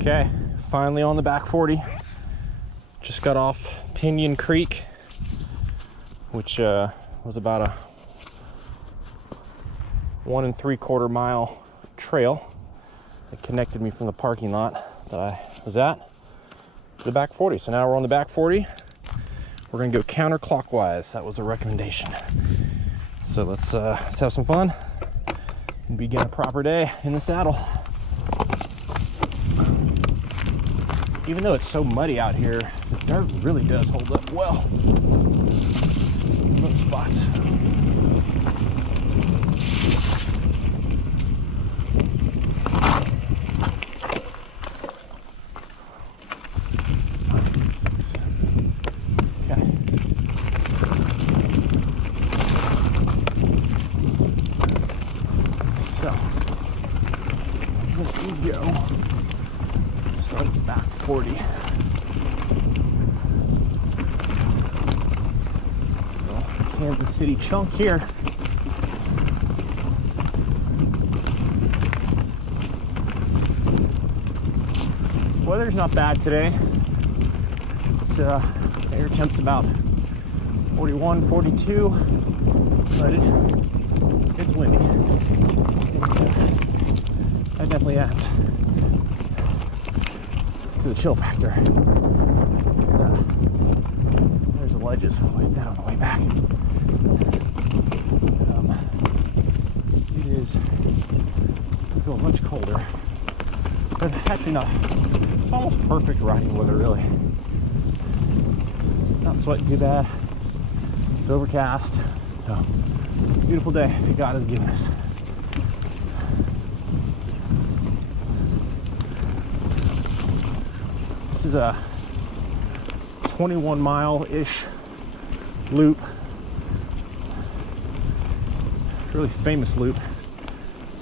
Okay, finally on the back 40. Just got off Pinion Creek, which was about a 1 3/4 mile trail that connected me from the parking lot that I was at to the back 40. So now we're on the back 40. We're gonna go counterclockwise. That was a recommendation. So let's have some fun and begin a proper day in the saddle. Even though it's so muddy out here, the dirt really does hold up well in most spots. Go. Start at the back 40. So, Kansas City chunk here. Weather's not bad today. It's air temp's about 41, 42, but it's windy. That definitely adds to the chill factor. There's the ledges. We'll hit that on the way back. It is, I feel much colder, but actually not. It's almost perfect riding weather, really. Not sweating too bad. It's overcast. So, beautiful day God has given us. This is a 21 mile-ish loop. Really famous loop.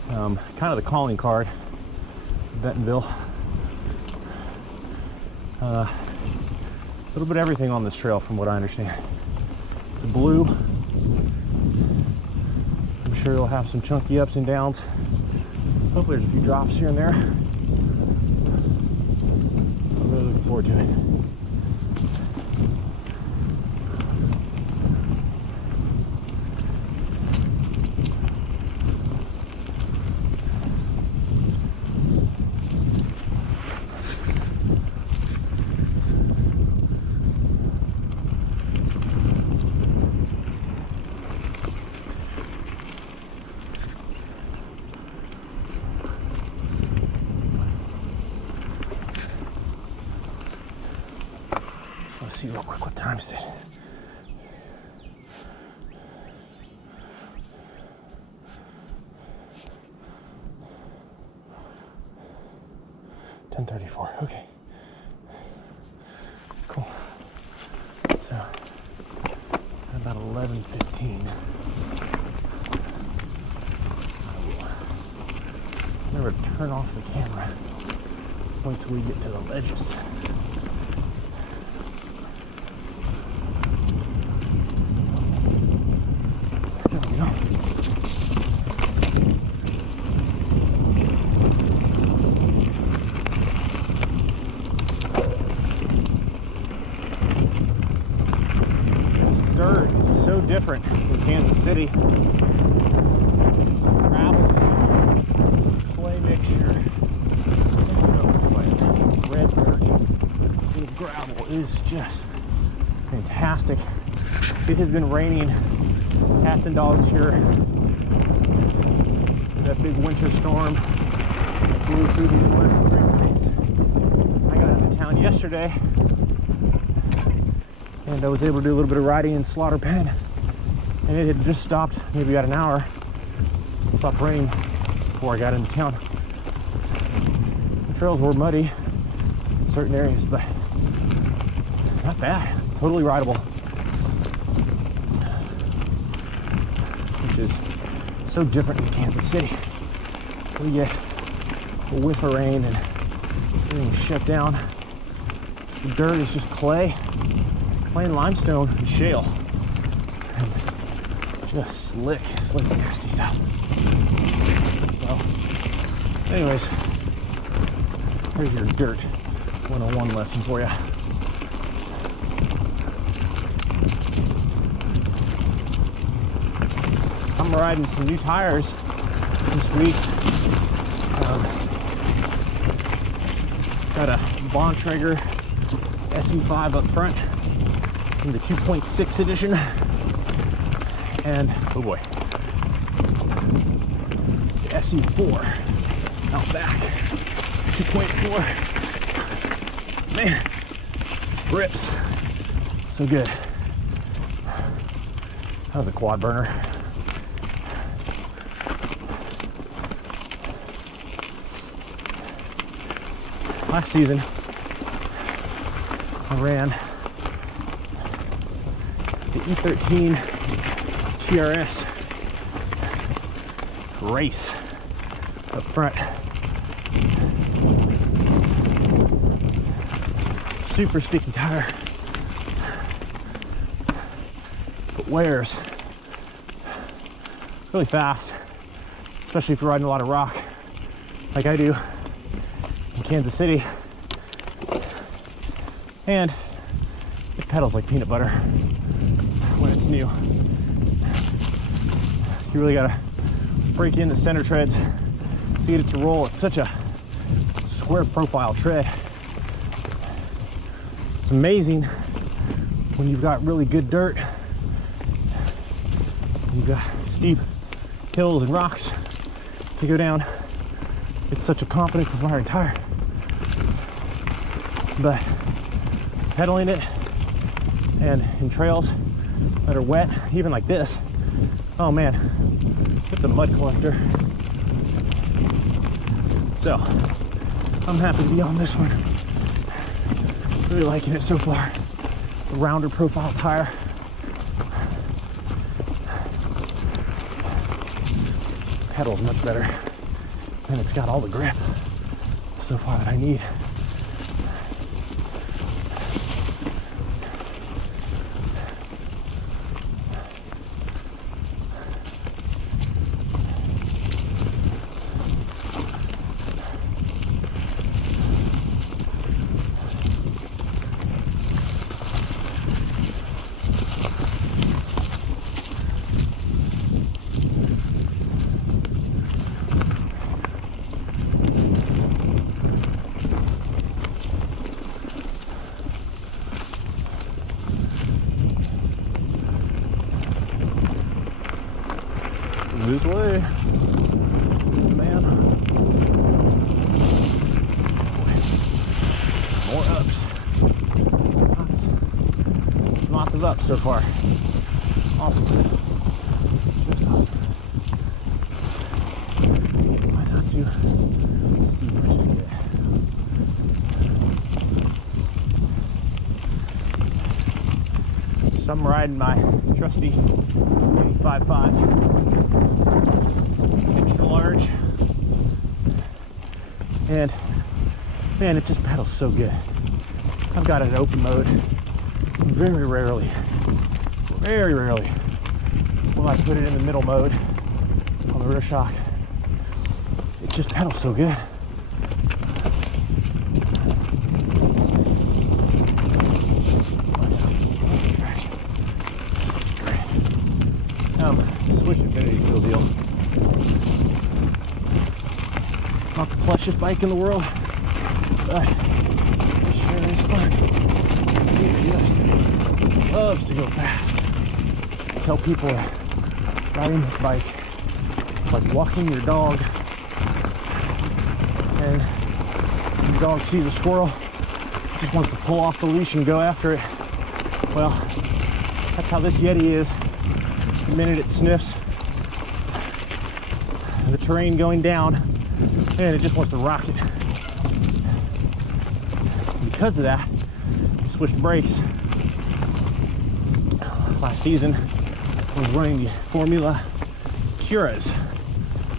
Kind of the calling card, Bentonville. A little bit of everything on this trail from what I understand. It's a blue. I'm sure it'll have some chunky ups and downs. Hopefully there's a few drops here and there. Really looking forward to it. Let's see real quick what time is it. $10:34. Okay. Cool. So about 11:15. Remember to turn off the camera. Wait till we get to the ledges. Different in Kansas City. Gravel, clay mixture, red dirt with gravel is just fantastic. It has been raining cats and dogs here. That big winter storm that blew through the West Great Plains. I got into town yesterday and I was able to do a little bit of riding in Slaughter Pen. And it had just stopped, maybe about an hour. It stopped raining before I got into town. The trails were muddy in certain areas, but not bad. Totally rideable. Which is so different in Kansas City. We get a whiff of rain and everything's shut down. The dirt is just clay and limestone and shale. Just slick, nasty stuff. So, anyways, Here's your dirt 101 lesson for you. I'm riding some new tires this week. Got a Bontrager SE5 up front in the 2.6 edition, and oh boy, the SE4 out back 2.4. Man, this grips so good. That was a quad burner. Last season, I ran the E13 TRS race up front. Super sticky tire, but wears really fast, especially if you're riding a lot of rock like I do in Kansas City. And it pedals like peanut butter when it's new. You really gotta break in the center treads to get it to roll. It's such a square profile tread. It's amazing when you've got really good dirt, you've got steep hills and rocks to go down. It's such a confidence inspiring tire. But pedaling it and in trails that are wet, even like this, oh man, it's a mud collector. So I'm happy to be on this one. Really liking it so far. A rounder profile tire. Pedals much better, and it's got all the grip so far that I need. This way, man. More ups. Lots of ups so far. Awesome. Just awesome. Not too steep, which is good. So I'm riding my trusty 85.5 extra large, and man, it just pedals so good. I've got it in open mode. Very rarely will I put it in the middle mode on the rear shock. It just pedals so good. Switch Infinity Fuel deal. It's not the plushest bike in the world, but it sure is fun. It just loves to go fast. I tell people that riding this bike, it's like walking your dog, and your dog sees a squirrel, just wants to pull off the leash and go after it. Well, that's how this Yeti is. The minute it sniffs the terrain going down, and it just wants to rock it. Because of that, I switched brakes. Last season, I was running the Formula Curas,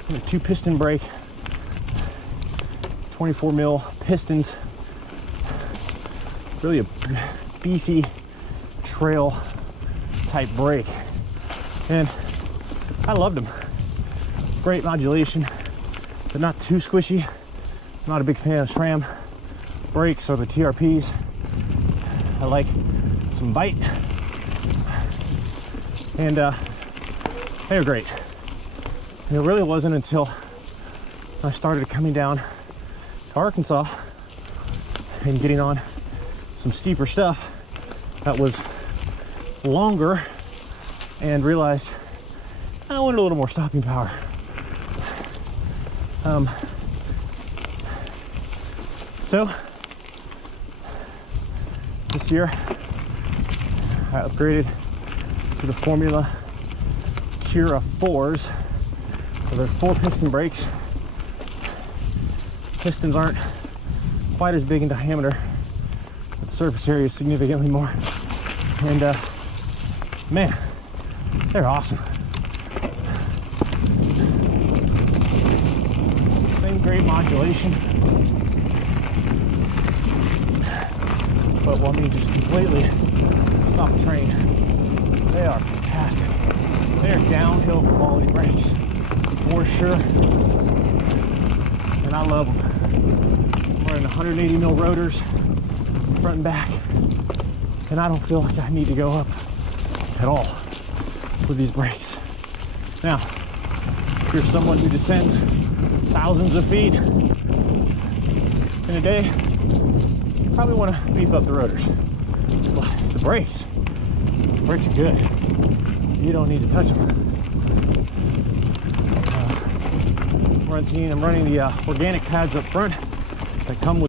a 2-piston brake, 24 mil pistons, really a beefy trail type brake. And I loved them. Great modulation, but not too squishy. I'm not a big fan of SRAM brakes are the TRPs. I like some bite, and they were great. And it really wasn't until I started coming down to Arkansas and getting on some steeper stuff that was longer and realized I wanted a little more stopping power. So this year I upgraded to the Formula Cura 4s. So they're 4-piston brakes. Pistons aren't quite as big in diameter, but the surface area is significantly more. And man, they're awesome. Same great modulation, but want me just completely stop the train. They are fantastic. They are downhill quality brakes for sure, and I love them. I'm running 180 mil rotors, front and back, and I don't feel like I need to go up at all with these brakes. Now, if you're someone who descends thousands of feet in a day, you probably want to beef up the rotors. But the brakes are good. You don't need to touch them. I'm running the organic pads up front that come with